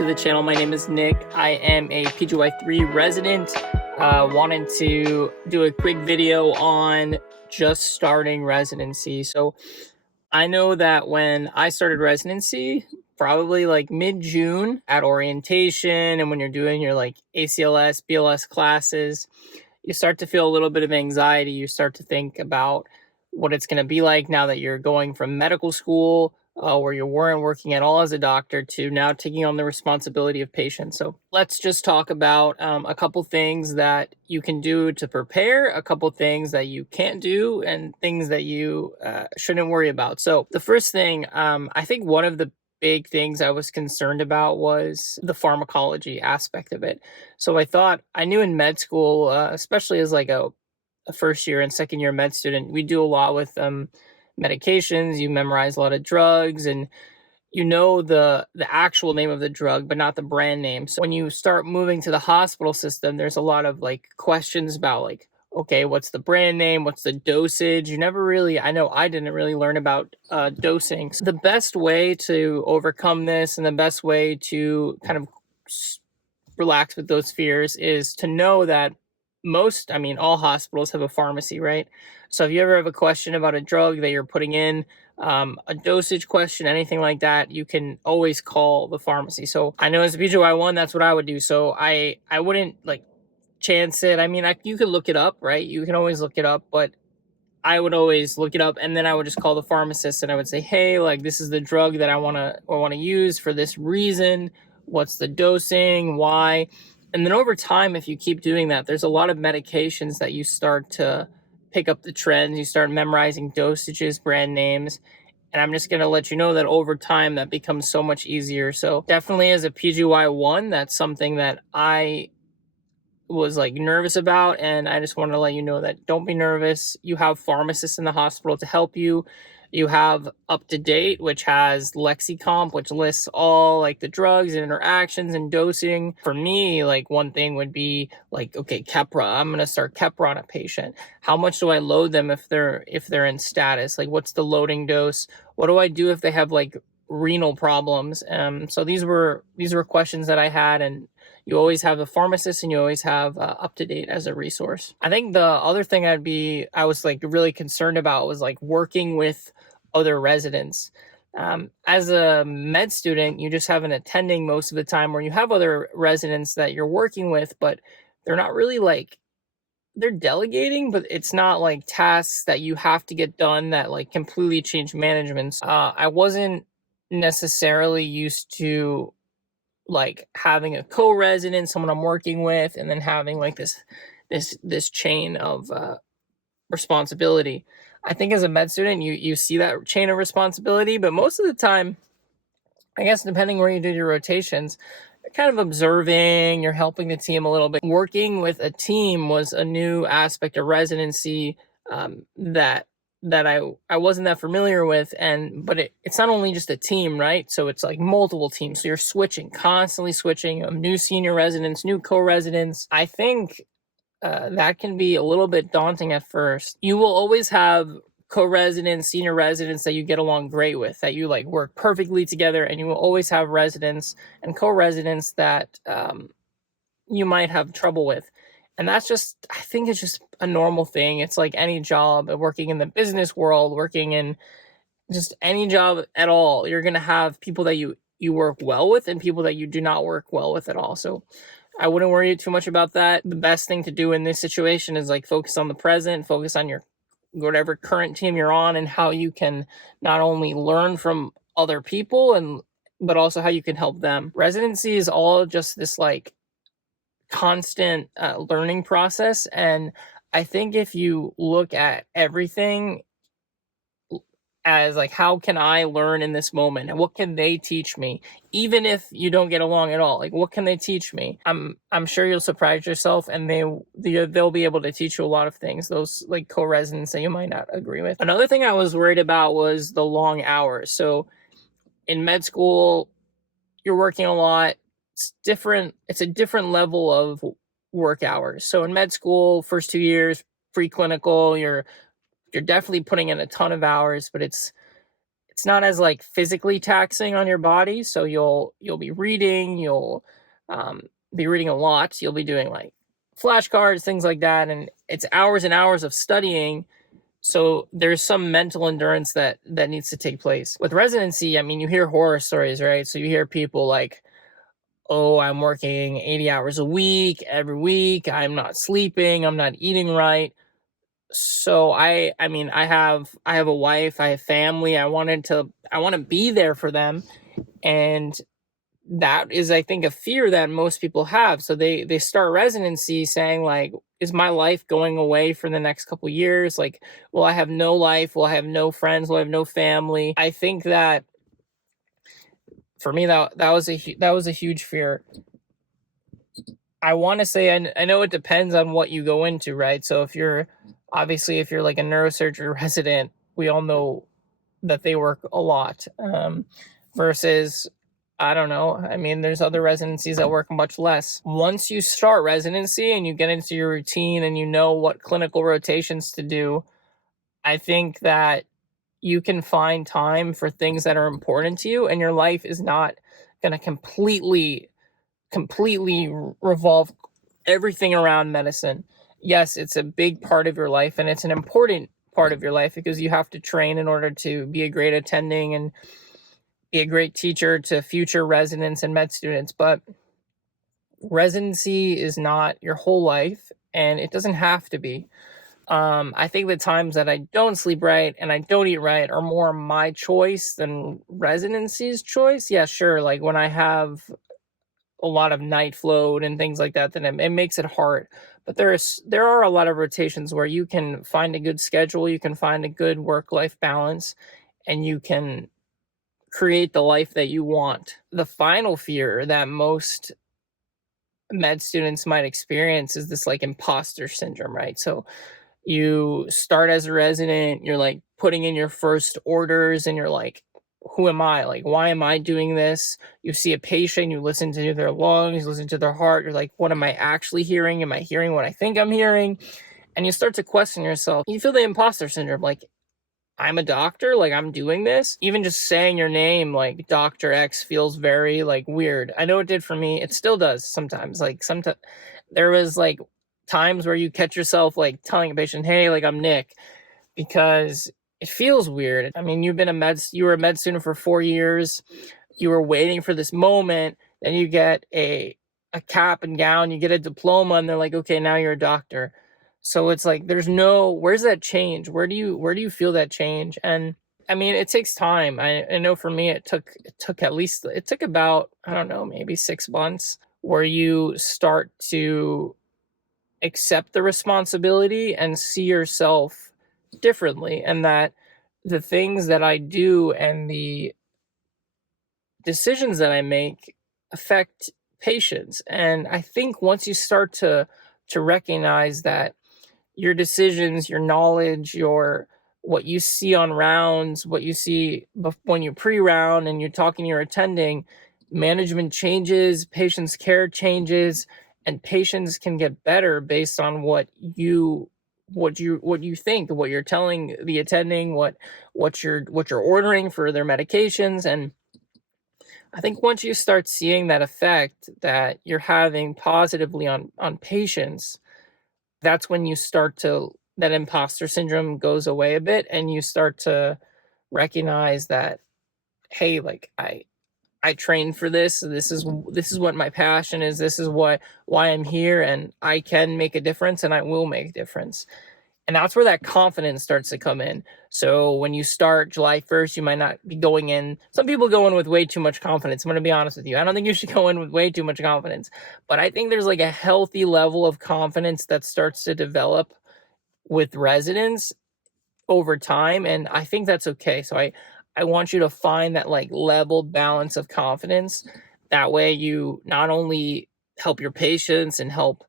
to the channel. My name is Nick. I am a PGY3 resident. Wanted to do a quick video on just starting residency. So I know that when I started residency, probably like mid-June at orientation, and when you're doing your like ACLS, BLS classes, you start to feel a little bit of anxiety. You start to think about what it's going to be like now that you're going from medical school, where you weren't working at all as a doctor, to now taking on the responsibility of patients. So let's just talk about a couple things that you can do to prepare, a couple things that you can't do, and things that you shouldn't worry about. So the first thing, I think one of the big things I was concerned about was the pharmacology aspect of it. So I knew in med school, especially as like a first year and second year med student, we do a lot with medications. You memorize a lot of drugs, and you know the actual name of the drug, but not the brand name. So when you start moving to the hospital system, there's a lot of like questions about like, okay, what's the brand name? What's the dosage? You never really, I know I didn't really learn about dosing. So the best way to overcome this and the best way to kind of relax with those fears is to know that all hospitals have a pharmacy, right? So if you ever have a question about a drug that you're putting in, a dosage question, anything like that, you can always call the pharmacy. So I know as a PGY1, that's what I would do. So I wouldn't like chance it. I mean, you could look it up, right? You can always look it up, but I would always look it up, and then I would just call the pharmacist and I would say, hey, like this is the drug that I want to use for this reason. What's the dosing? Why? And then over time, if you keep doing that, there's a lot of medications that you start to pick up the trends. You start memorizing dosages, brand names. And I'm just going to let you know that over time, that becomes so much easier. So definitely as a PGY1, that's something that I was like nervous about, and I just want to let you know that don't be nervous. You have pharmacists in the hospital to help you. You have Up to Date, which has LexiComp, which lists all like the drugs and interactions and dosing. For me, like one thing would be like, okay, Keppra. I'm gonna start Keppra on a patient. How much do I load them if they're in status? Like, what's the loading dose? What do I do if they have like renal problems? So these were questions that I had, and you always have a pharmacist and you always have Up to Date as a resource. I think the other thing I was like really concerned about was like working with other residents. As a med student, you just have an attending most of the time, where you have other residents that you're working with, but they're not really like, they're delegating, but it's not like tasks that you have to get done that like completely change management. I wasn't necessarily used to like having a co-resident, someone I'm working with, and then having like this chain of responsibility. I think as a med student, you see that chain of responsibility, but most of the time, I guess depending where you do your rotations, you're kind of observing, you're helping the team a little bit. Working with a team was a new aspect of residency that I wasn't that familiar with. But it's not only just a team, right? So it's like multiple teams. So you're constantly switching new senior residents, new co-residents. I think that can be a little bit daunting at first. You will always have co-residents, senior residents that you get along great with, that you like work perfectly together, and you will always have residents and co-residents that you might have trouble with. And I think it's just a normal thing. It's like any job, working in the business world, working in just any job at all. You're going to have people that you work well with and people that you do not work well with at all. So I wouldn't worry too much about that. The best thing to do in this situation is like focus on the present, focus on your whatever current team you're on, and how you can not only learn from other people but also how you can help them. Residency is all just this like constant learning process, and I think if you look at everything as like, how can I learn in this moment, and what can they teach me, even if you don't get along at all? Like, what can they teach me? I'm sure you'll surprise yourself, and they'll be able to teach you a lot of things, those like co-residents that you might not agree with. Another thing I was worried about was the long hours. So in med school, you're working a lot. It's a different level of work hours. So in med school, first 2 years, preclinical, you're definitely putting in a ton of hours, but it's it's not as like physically taxing on your body. So you'll be reading, you'll be reading a lot. You'll be doing like flashcards, things like that, and it's hours and hours of studying. So there's some mental endurance that needs to take place. With residency, I mean, you hear horror stories, right? So you hear people like, oh, I'm working 80 hours a week, every week. I'm not sleeping. I'm not eating right. So I mean, I have a wife, I have family. I want to be there for them. And that is, I think, a fear that most people have. So they start residency saying like, is my life going away for the next couple years? Like, will I have no life? Will I have no friends? Will I have no family? I think that for me, that was a huge fear. I want to say, I know it depends on what you go into, right? So if you're like a neurosurgery resident, we all know that they work a lot, versus, I don't know. I mean, there's other residencies that work much less. Once you start residency and you get into your routine and you know what clinical rotations to do, I think that you can find time for things that are important to you, and your life is not going to completely revolve everything around medicine. Yes, it's a big part of your life, and it's an important part of your life because you have to train in order to be a great attending and be a great teacher to future residents and med students. But residency is not your whole life, and it doesn't have to be. I think the times that I don't sleep right and I don't eat right are more my choice than residency's choice. Yeah, sure. Like when I have a lot of night float and things like that, then it makes it hard. But there are a lot of rotations where you can find a good schedule, you can find a good work-life balance, and you can create the life that you want. The final fear that most med students might experience is this like imposter syndrome, right? So you start as a resident, you're like putting in your first orders and you're like, who am I? Like, why am I doing this? You see a patient, you listen to their lungs, listen to their heart. You're like, what am I actually hearing? Am I hearing what I think I'm hearing? And you start to question yourself. You feel the imposter syndrome. Like, I'm a doctor, like I'm doing this. Even just saying your name, like Dr. X, feels very like weird. I know it did for me. It still does sometimes. Like sometimes there was like times where you catch yourself like telling a patient, hey, like I'm Nick, because it feels weird. I mean, you were a med student for 4 years. You were waiting for this moment, then you get a cap and gown, you get a diploma, and they're like, okay, now you're a doctor. So it's like where's that change? Where do you feel that change? And I mean, it takes time. I know for me it took about, I don't know, maybe 6 months where you start to accept the responsibility and see yourself differently, and that the things that I do and the decisions that I make affect patients. And I think once you start to recognize that your decisions, your knowledge, your what you see on rounds, what you see when you pre-round and you're talking, you're attending, management changes, patients' care changes, and patients can get better based on what you think, what you're telling the attending, what you're ordering for their medications. And I think once you start seeing that effect that you're having positively on patients, that's when that imposter syndrome goes away a bit, and you start to recognize that, hey, like I trained for this. This is what my passion is. This is why I'm here, and I can make a difference, and I will make a difference. And that's where that confidence starts to come in. So when you start July 1st, you might not be going in. Some people go in with way too much confidence. I'm going to be honest with you. I don't think you should go in with way too much confidence. But I think there's like a healthy level of confidence that starts to develop with residents over time. And I think that's okay. So I want you to find that like leveled balance of confidence. That way you not only help your patients and help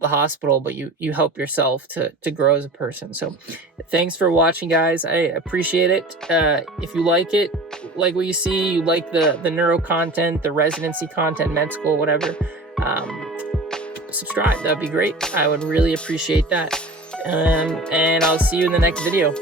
the hospital, but you help yourself to grow as a person. So thanks for watching, guys. I appreciate it. If you like it, like what you see, you like the neuro content, the residency content, med school, whatever, subscribe. That'd be great. I would really appreciate that. And I'll see you in the next video.